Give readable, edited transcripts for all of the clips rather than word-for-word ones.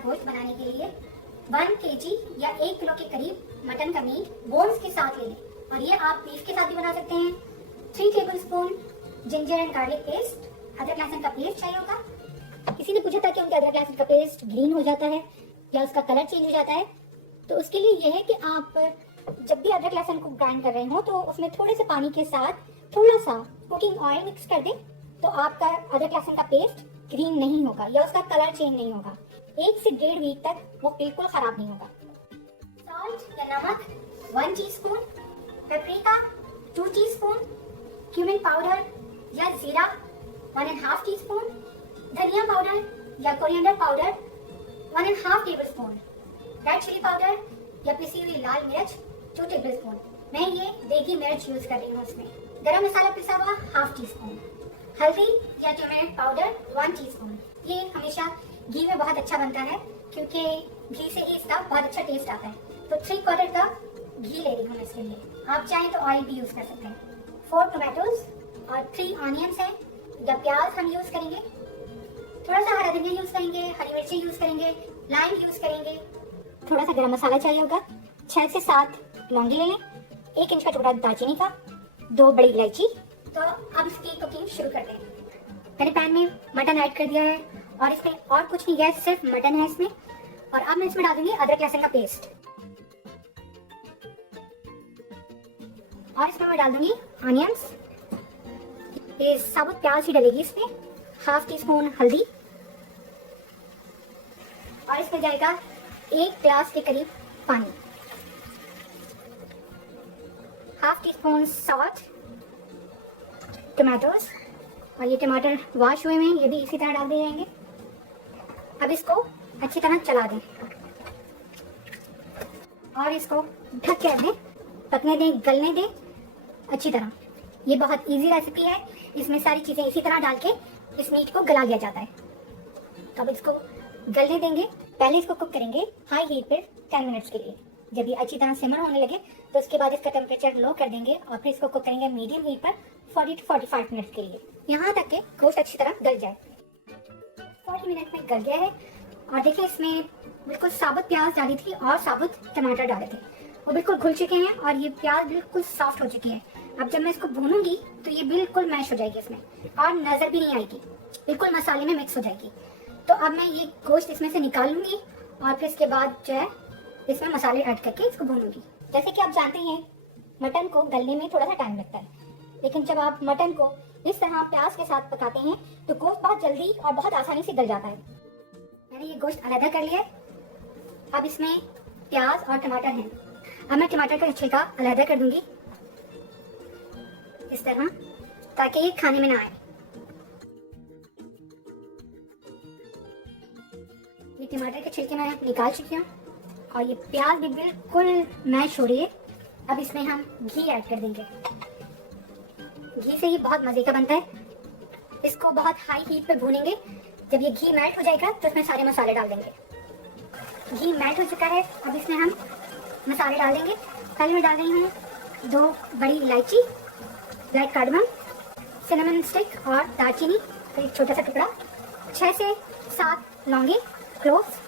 गोश्त बनाने के लिए 1 kg या 1 किलो के करीब मटन का मीट बोन्स के साथ ले लें। और ये आप बीफ के साथ भी बना सकते हैं। 3 tablespoon ginger and garlic paste, अदरक लहसुन का पेस्ट चाहिए होगा। किसी ने पूछा था कि उनके अदरक लहसुन का पेस्ट ग्रीन हो जाता है या उसका कलर चेंज हो जाता है, तो उसके लिए यह है कि आप जब भी अदरक लहसुन को ग्राइंड कर रहे हो तो उसमें थोड़े से पानी के साथ थोड़ा सा कुकिंग ऑयल मिक्स कर दें, तो आपका अदरक लहसुन का पेस्ट ग्रीन नहीं होगा या उसका कलर चेंज नहीं होगा। 1 से 1.5 वीक तक वो बिल्कुल खराब नहीं होगा। सॉल्ट या नमक 1 teaspoon, paprika 2 teaspoon, cumin powder या जीरा 1.5 टीस्पून, धनिया पाउडर या coriander powder 1.5 tablespoon, red chilli powder या पिसी हुई लाल मिर्च 2 टेबलस्पून। मैं ये देगी मिर्च यूज कर रही हूँ इसमें। गरम मसाला पिसा हुआ 1/2 टीस्पून, हल्दी या टर्मरिक पाउडर 1 टीस्पून। ये हमेशा घी में बहुत अच्छा बनता है क्योंकि घी से ही इसका बहुत अच्छा टेस्ट आता है। तो 3/4 कप घी ले रही हूँ इसके लिए। आप चाहें तो ऑयल भी यूज कर सकते हैं। 4 टोमेटोज और 3 ऑनियंस है या प्याज हम यूज करेंगे। थोड़ा सा हरा धनिया यूज करेंगे, हरी मिर्ची यूज करेंगे, लाइम यूज करेंगे। थोड़ा सा गरम मसाला चाहिए होगा। 6 से 7 लौंगी ले लें, 1 इंच का टुकड़ा दालचीनी का, 2 बड़ी इलायची। तो अब इसकी कुकिंग शुरू करते हैं। मैंने पैन में मटन ऐड कर दिया है और इसमें और कुछ नहीं है, सिर्फ मटन है इसमें। और अब मैं इसमें डाल दूंगी अदरक लहसुन का पेस्ट और इसमें मैं डाल दूंगी ऑनियंस। ये साबुत प्याज ही डलेगी इसमें। 1/2 टीस्पून हल्दी और इसमें जाएगा 1 ग्लास के करीब पानी। 1/2 टीस्पून सॉल्ट, टमाटोज और ये टमाटर वॉश हुए हैं, ये भी इसी तरह डाल दिए जाएंगे। अब इसको अच्छी तरह चला दें और इसको ढक के रख दें, पकने दें, गलने दें अच्छी तरह। ये बहुत इजी रेसिपी है, इसमें सारी चीजें इसी तरह डाल के इस मीट को गला लिया जाता है। तो अब इसको गलने देंगे। पहले इसको कुक करेंगे हाई हीट पर 10 मिनट्स के लिए। जब ये अच्छी तरह सिमर होने लगे तो उसके बाद इसका टेम्परेचर लो कर देंगे और फिर इसको कुक करेंगे मीडियम हीट पर 40 to 45 मिनट के लिए, यहाँ तक के गोश्त अच्छी तरह गल जाए। 40 मिनट में गल गया है और देखिए इसमें बिल्कुल साबुत प्याज डाली थी और साबुत टमाटर डाले थे, वो बिल्कुल घुल चुके हैं और ये प्याज बिल्कुल सॉफ्ट हो चुकी है। अब जब मैं इसको भूनूंगी तो ये बिल्कुल मैश हो जाएगी इसमें और नजर भी नहीं आएगी, बिल्कुल मसाले में मिक्स हो जाएगी। तो अब मैं ये गोश्त इसमें से निकाल लूंगी और फिर इसके बाद जो है इसमें मसाले ऐड करके इसको भूनूंगी। जैसे कि आप जानते हैं मटन को गलने में थोड़ा सा टाइम लगता है, लेकिन जब आप मटन को इस तरह प्याज के साथ पकाते हैं तो गोश्त बहुत जल्दी और बहुत आसानी से गल जाता है। मैंने ये गोश्त अलग कर लिया है। अब इसमें प्याज और टमाटर हैं। अब मैं टमाटर का छिलका अलग कर दूंगी इस तरह, ताकि ये खाने में ना आए। ये टमाटर के छिलके मैं निकाल चुकी हूँ और ये प्याज भी बिल्कुल मैश हो रही है। अब इसमें हम घी ऐड कर देंगे। घी से ही बहुत मजे का बनता है। इसको बहुत हाई हीट पे भूनेंगे। जब ये घी मेल्ट हो जाएगा तो इसमें सारे मसाले डाल देंगे। घी मेल्ट हो चुका है, अब इसमें हम मसाले डाल देंगे। पहले मैं डाल रही हूँ 2 बड़ी इलायची, ब्लैक कार्डमम, सिनेमन स्टिक और दालचीनी का एक छोटा सा टुकड़ा, 6 से 7 लौंगे, क्लोव्स,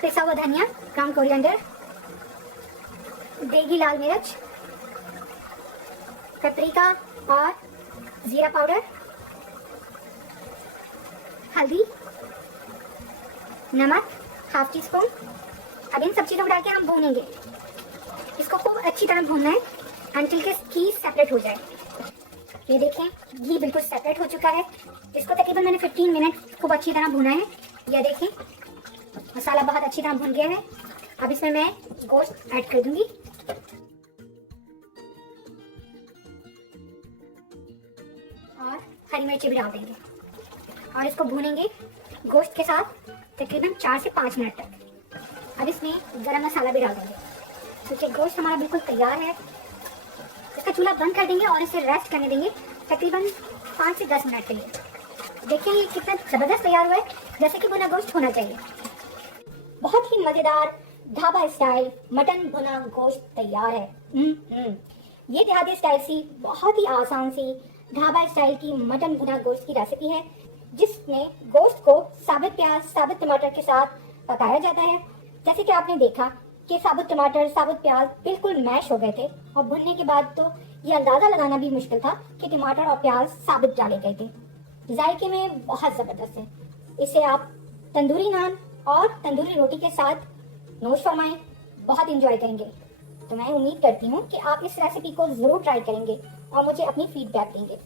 पिसा हुआ धनिया, ग्राउंड कोरिएंडर, देगी लाल मिर्च, पेपरिका और जीरा पाउडर, हल्दी, नमक 1/2 टीस्पून। अब इन सब चीज़ों को डाल के हम भूनेंगे। इसको खूब अच्छी तरह भूनना है अंटिल के घी सेपरेट हो जाए। ये देखें घी बिल्कुल सेपरेट हो चुका है। इसको तकरीबन मैंने 15 मिनट खूब अच्छी तरह भूना है। यह देखें मसाला बहुत अच्छी तरह भून गया है। अब इसमें मैं गोश्त ऐड कर दूंगी और हरी मिर्ची भी डाल देंगे और इसको भूनेंगे गोश्त के साथ तकरीबन 4 से 5 मिनट तक। अब इसमें गरम मसाला भी डाल देंगे। क्योंकि गोश्त हमारा बिल्कुल तैयार है, इसका चूल्हा बंद कर देंगे और इसे रेस्ट करने देंगे तकरीबन 5 से 10 मिनट के लिए। देखिए ये कितना ज़बरदस्त तैयार हुआ है, जैसे कि भुना गोश्त होना चाहिए। बहुत ही मज़ेदार ढाबा स्टाइल मटन भुना गोश्त तैयार है। ये देहाती स्टाइल सी बहुत ही आसान सी ढाबा स्टाइल की मटन भुना गोश्त की रेसिपी है, जिसने गोश्त को साबित प्याज साबित टमाटर के साथ पकाया जाता है। जैसे कि आपने देखा कि साबुत टमाटर, साबुत प्याज बिल्कुल मैश हो गए थे और भुनने के बाद तो ये अंदाज़ा लगाना भी मुश्किल था कि टमाटर और प्याज साबुत डाले गए थे। जायके में बहुत ज़बरदस्त है। इसे आप तंदूरी नान और तंदूरी रोटी के साथ नोश फरमाएं, बहुत इंजॉय करेंगे। तो मैं उम्मीद करती हूँ कि आप इस रेसिपी को ज़रूर ट्राई करेंगे और मुझे अपनी फीडबैक देंगे।